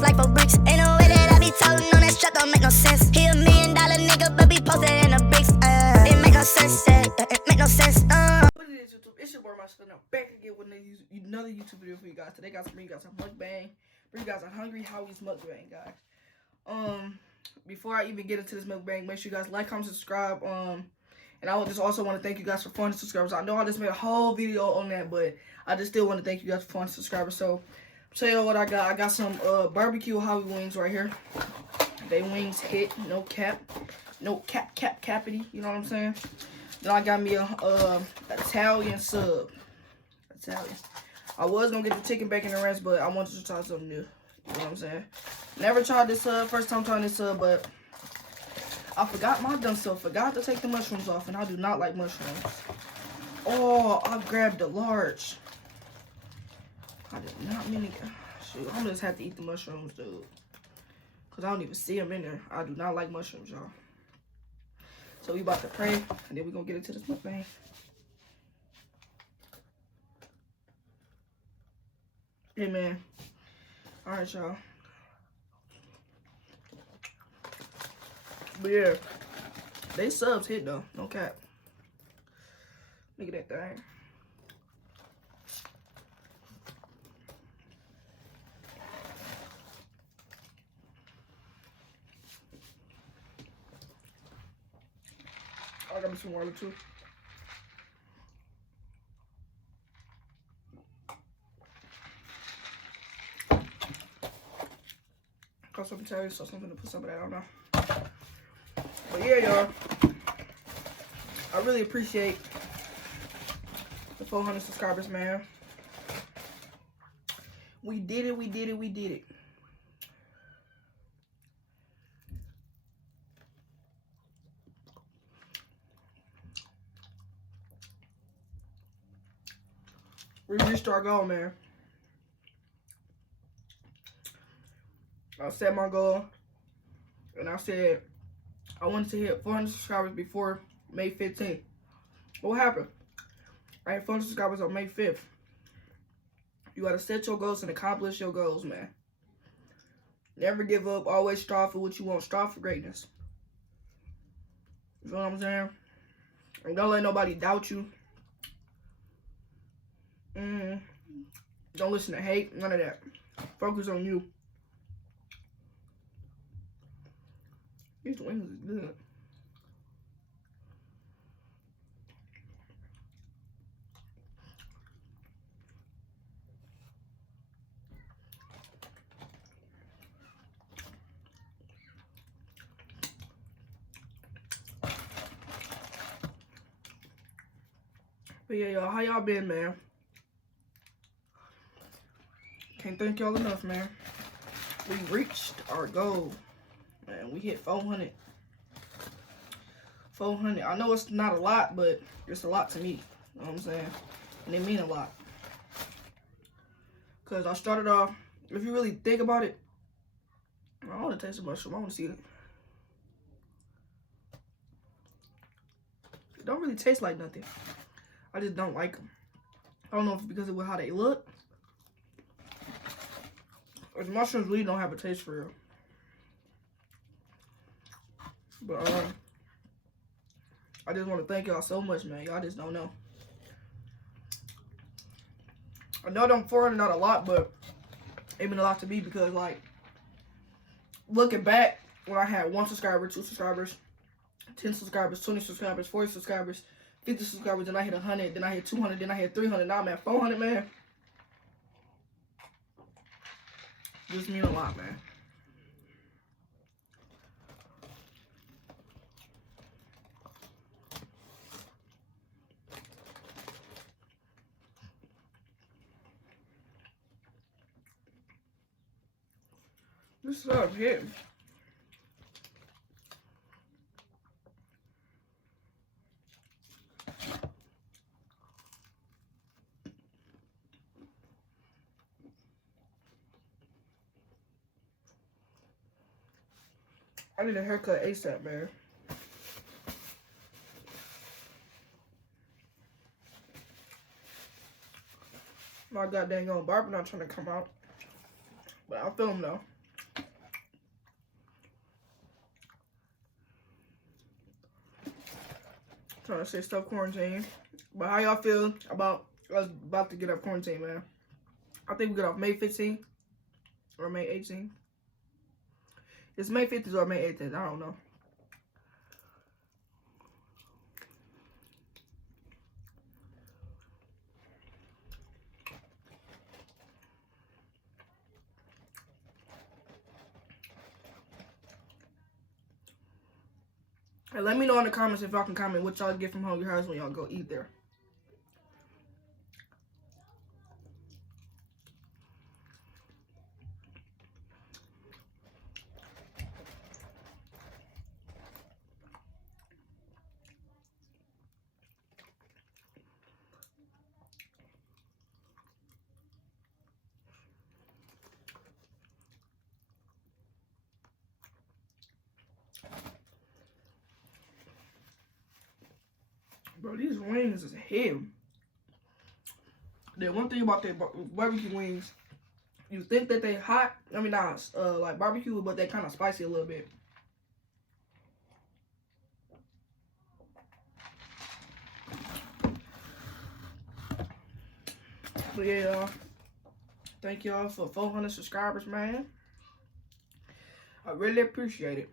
just like for bricks. Ain't no way that I be toting on that strap, don't make no sense. He $1 million nigga, but be posted in the bricks. It make no sense, it make no sense. What it is, YouTube? It's your boy, Marcel. Now back again with another YouTube video for you guys. Today, guys, bring you guys a mukbang. Bring you guys a Hungry Howie's mukbang, guys. Before I even get into this mukbang, make sure you guys like, comment, subscribe. And I would just also want to thank you guys for 400 subscribers. I know I just made a whole video on that, but I just still want to thank you guys for 400 subscribers. So, I'll tell you what I got. I got some barbecue Howie wings right here. They wings hit, no cap. No cappity, you know what I'm saying? Then I got me a Italian sub. Italian. I was gonna get the chicken bacon and ranch, but I wanted to try something new. You know what I'm saying? Never tried this sub. First time trying this sub, but I forgot my dumb self. Forgot to take the mushrooms off, and I do not like mushrooms. Oh, I grabbed the large. I did not mean to. Shoot, I'm gonna just have to eat the mushrooms, dude. Cause I don't even see them in there. I do not like mushrooms, y'all. So we about to pray, and then we gonna get into this mukbang. Amen. All right, y'all. But yeah, they subs hit though, no cap. Look at that thing. I got me some water too. Got something to tell you, so I'm gonna put some of that on now. But yeah, y'all, I really appreciate the 400 subscribers, man. We did it, we did it, we did it. We reached our goal, man. I set my goal, and I said I wanted to hit 400 subscribers before May 15th. What happened? I had 400 subscribers on May 5th. You gotta set your goals and accomplish your goals, man. Never give up. Always strive for what you want. Strive for greatness. You know what I'm saying? And don't let nobody doubt you. Don't listen to hate. None of that. Focus on you. These wings is good. But yeah, y'all, how y'all been, man? Can't thank y'all enough, man. We reached our goal. Man, we hit 400. 400. I know it's not a lot, but it's a lot to me. You know what I'm saying? And it means a lot. Because I started off, if you really think about it, I want to taste the mushroom. I want to see it. It don't really taste like nothing. I just don't like them. I don't know if it's because of how they look. Or the mushrooms really don't have a taste for real. But I just want to thank y'all so much, man. Y'all just don't know. I know them 400 not a lot, but it meant a lot to me because, like, looking back when I had 1 subscriber, 2 subscribers, 10 subscribers, 20 subscribers, 40 subscribers, 50 subscribers, then I hit 100, then I hit 200, then I hit 300. Now I'm at 400, man. Just mean a lot, man. This stuff hitting. I need a haircut ASAP, man. My goddamn barber not trying to come out. But I'll film though. trying to say stuff quarantine. But how y'all feel about us about to get off quarantine, man? I think we get off May 15th or May 18th. It's May 15th or May 18th. I don't know. And let me know in the comments if y'all can comment what y'all get from Hungry House when y'all go eat there. Bro, these wings is heavy. The one thing about their barbecue wings, you think that they hot. I mean, not like barbecue, but they kind of spicy a little bit. But yeah, y'all. Thank y'all for 400 subscribers, man. I really appreciate it.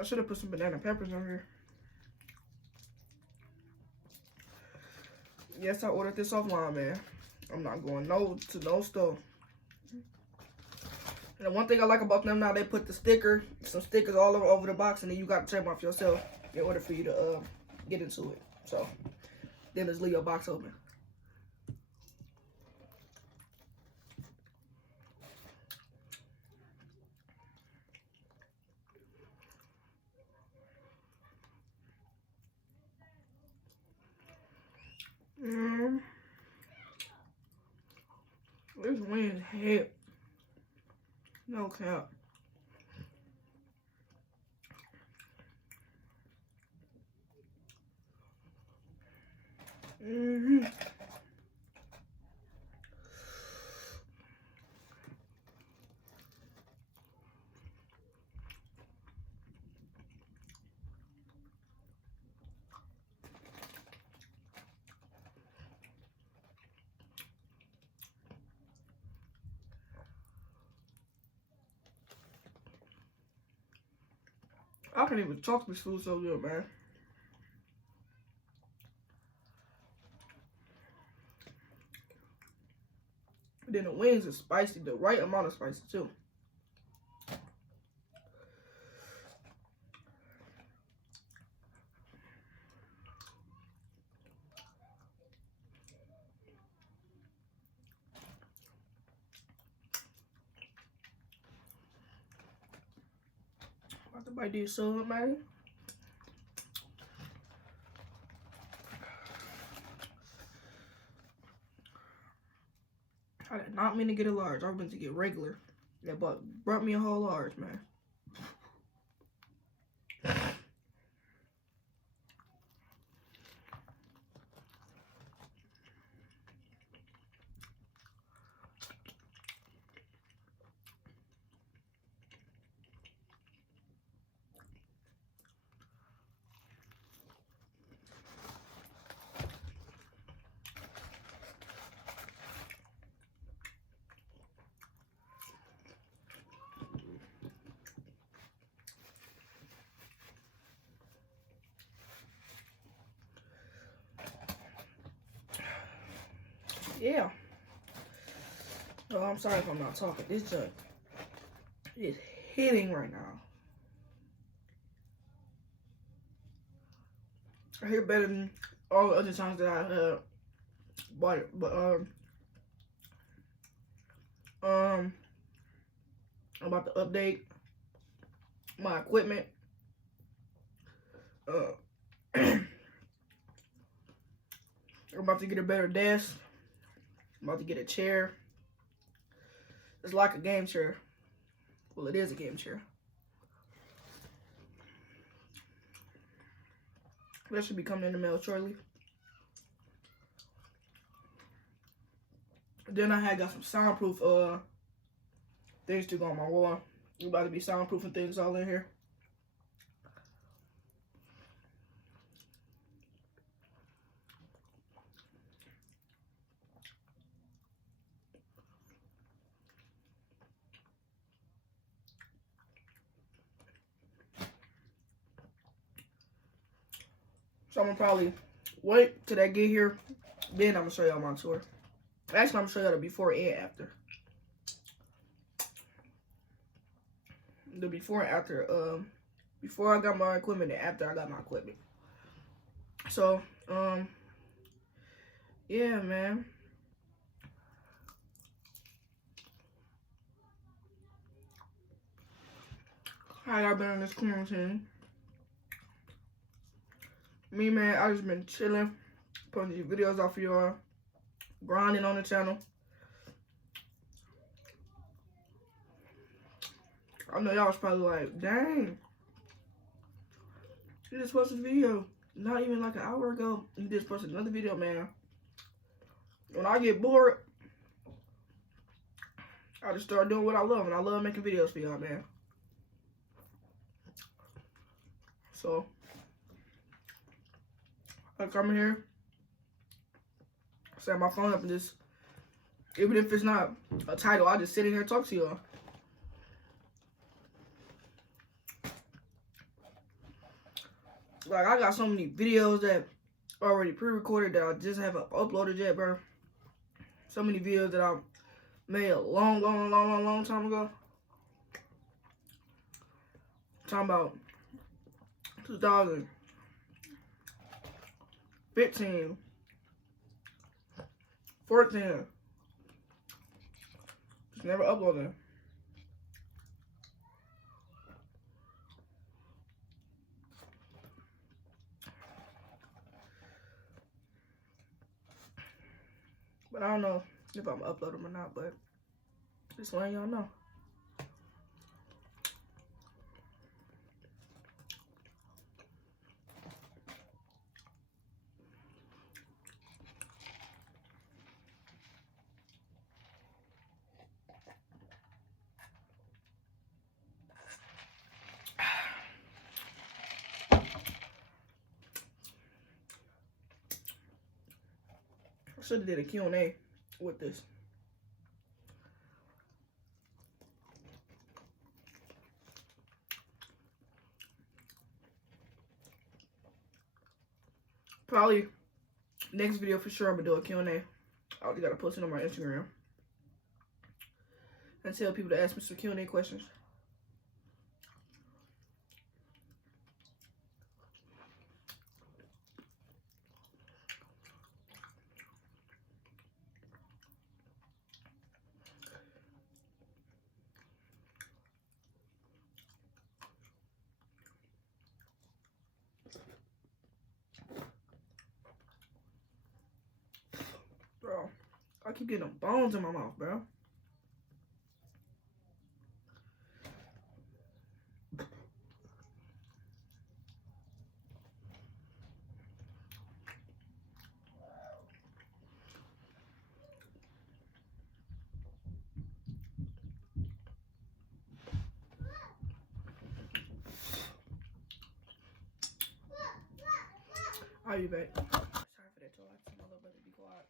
I should have put some banana peppers on here. Yes, I ordered this offline, man. I'm not going to no store. And the one thing I like about them now, they put the some stickers all over the box, and then you got to check them off yourself in order for you to get into it. So then just leave your box open. This wing's hit. No cap. I can't even talk this food so good, man. Then the wings are spicy, the right amount of spicy too. About to bite this sub, man. I did not mean to get a large. I was meant to get regular. Yeah, but brought me a whole large, man. Yeah. Oh, I'm sorry if I'm not talking. This junk is hitting right now. I hear better than all the other times that I had bought it. But I'm about to update my equipment. I'm about to get a better desk. I'm about to get a chair. It's like a game chair. Well, it is a game chair. That should be coming in the mail shortly. Then I had got some soundproof things to go on my wall. It's about to be soundproofing things all in here. So I'm gonna probably wait till they get here. Then I'm gonna show y'all my tour. Actually, I'm gonna show y'all the before and after. The before and after. Before I got my equipment and after I got my equipment. So, yeah, man. How y'all been in this quarantine? Me, man, I just been chilling, putting these videos off for y'all, grinding on the channel. I know y'all was probably like, dang, you just posted a video not even like an hour ago. You just posted another video, man. When I get bored, I just start doing what I love, and I love making videos for y'all, man. So, I come in here, set my phone up, and just, even if it's not a title, I just sit in here and talk to y'all. Like, I got so many videos that already pre-recorded that I just haven't uploaded yet, bro. So many videos that I made a long time ago. Talking about 2015, 14. Just never uploaded. But I don't know if I'm gonna upload them or not, but just letting y'all know. I should have did a Q&A with this. Probably next video for sure I'm gonna do a Q&A. I already gotta post it on my Instagram and tell people to ask me some Q&A questions. Bro, I keep getting them bones in my mouth, bro. I'll be back. Sorry for that, y'all. I told my little brother to be quiet.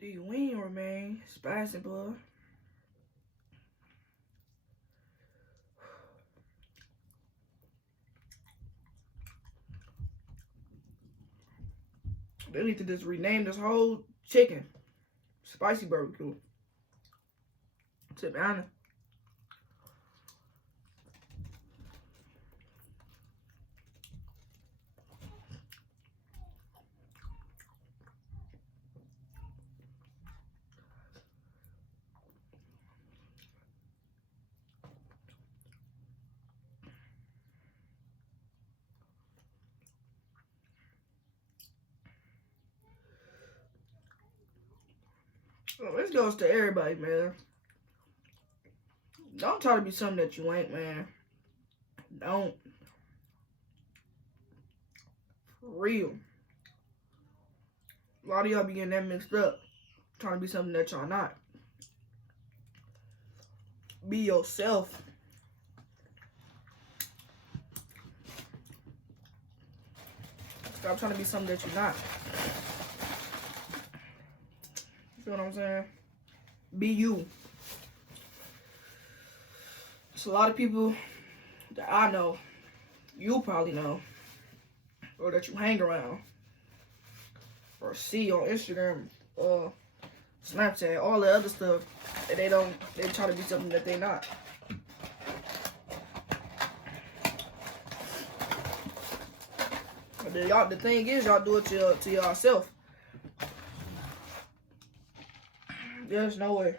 The wing remain spicy, boy. They need to just rename this whole chicken Spicy Barbecue. To be honest. So this goes to everybody, man. Don't try to be something that you ain't, man. Don't. For real. A lot of y'all be getting that mixed up. Trying to be something that y'all not. Be yourself. Stop trying to be something that you're not. You feel what I'm saying? Be you. There's a lot of people that I know, you probably know, or that you hang around, or see on Instagram, Snapchat, all the other stuff, that they try to be something that they not. But the thing is, y'all do it to yourself. There's no way.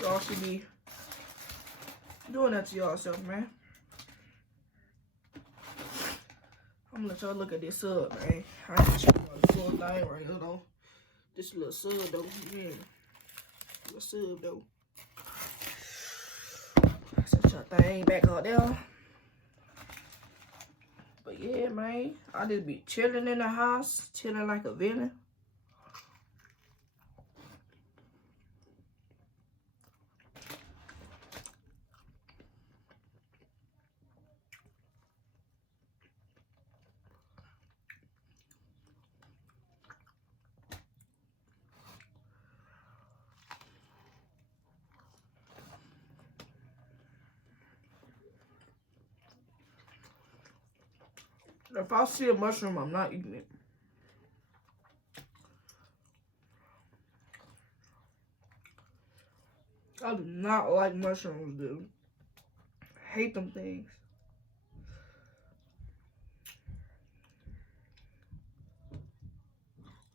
Y'all should be doing that to yourself, man. I'm gonna let y'all look at this sub, man. I ain't showing the full thing right here, though. This little sub, though. Yeah. Little sub, though. Set your thing back out there. But yeah, man. I just be chilling in the house. Chilling like a villain. If I see a mushroom, I'm not eating it. I do not like mushrooms, dude. I hate them things.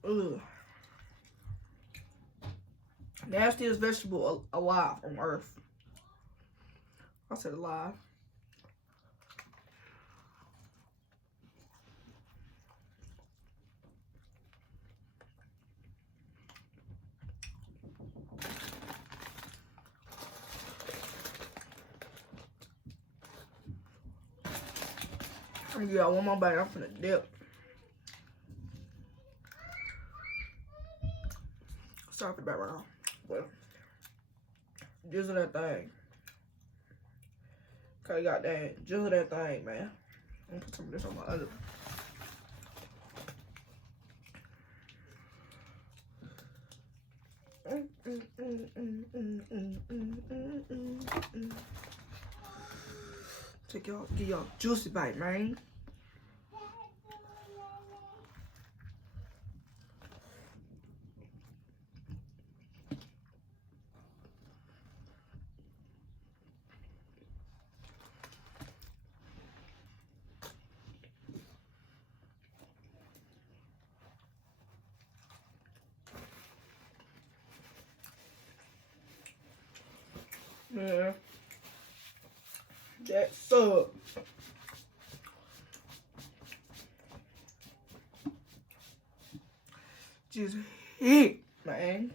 Ugh. Nastiest vegetable alive on earth. I said alive. Yeah, one more bite. I'm finna dip. Sorry for the background. Well, jizzle that thing. Okay, goddamn, jizzle that thing, man. I'm gonna put some of this on my other. Take y'all, get y'all juicy bite, man. Yeah, that sub. Just hit, man.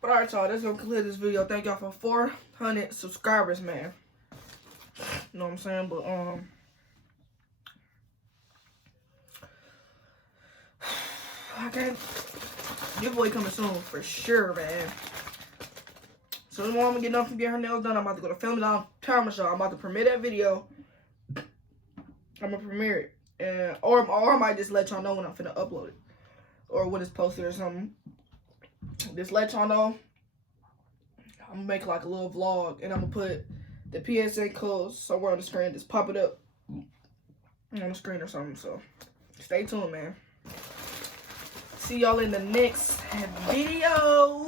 But alright, y'all, that's gonna conclude this video. Thank y'all for 400 subscribers, man. You know what I'm saying? But okay, giveaway coming soon for sure, man. So the mom get done from getting her nails done, I'm about to go to Film It On Timer Show. I'm about to premiere that video. I'm gonna premiere it, and or I might just let y'all know when I'm finna upload it, or when it's posted or something. Just let y'all know. I'm gonna make like a little vlog, and I'm gonna put the PSA code somewhere on the screen. Just pop it up on the screen or something. So stay tuned, man. See y'all in the next video.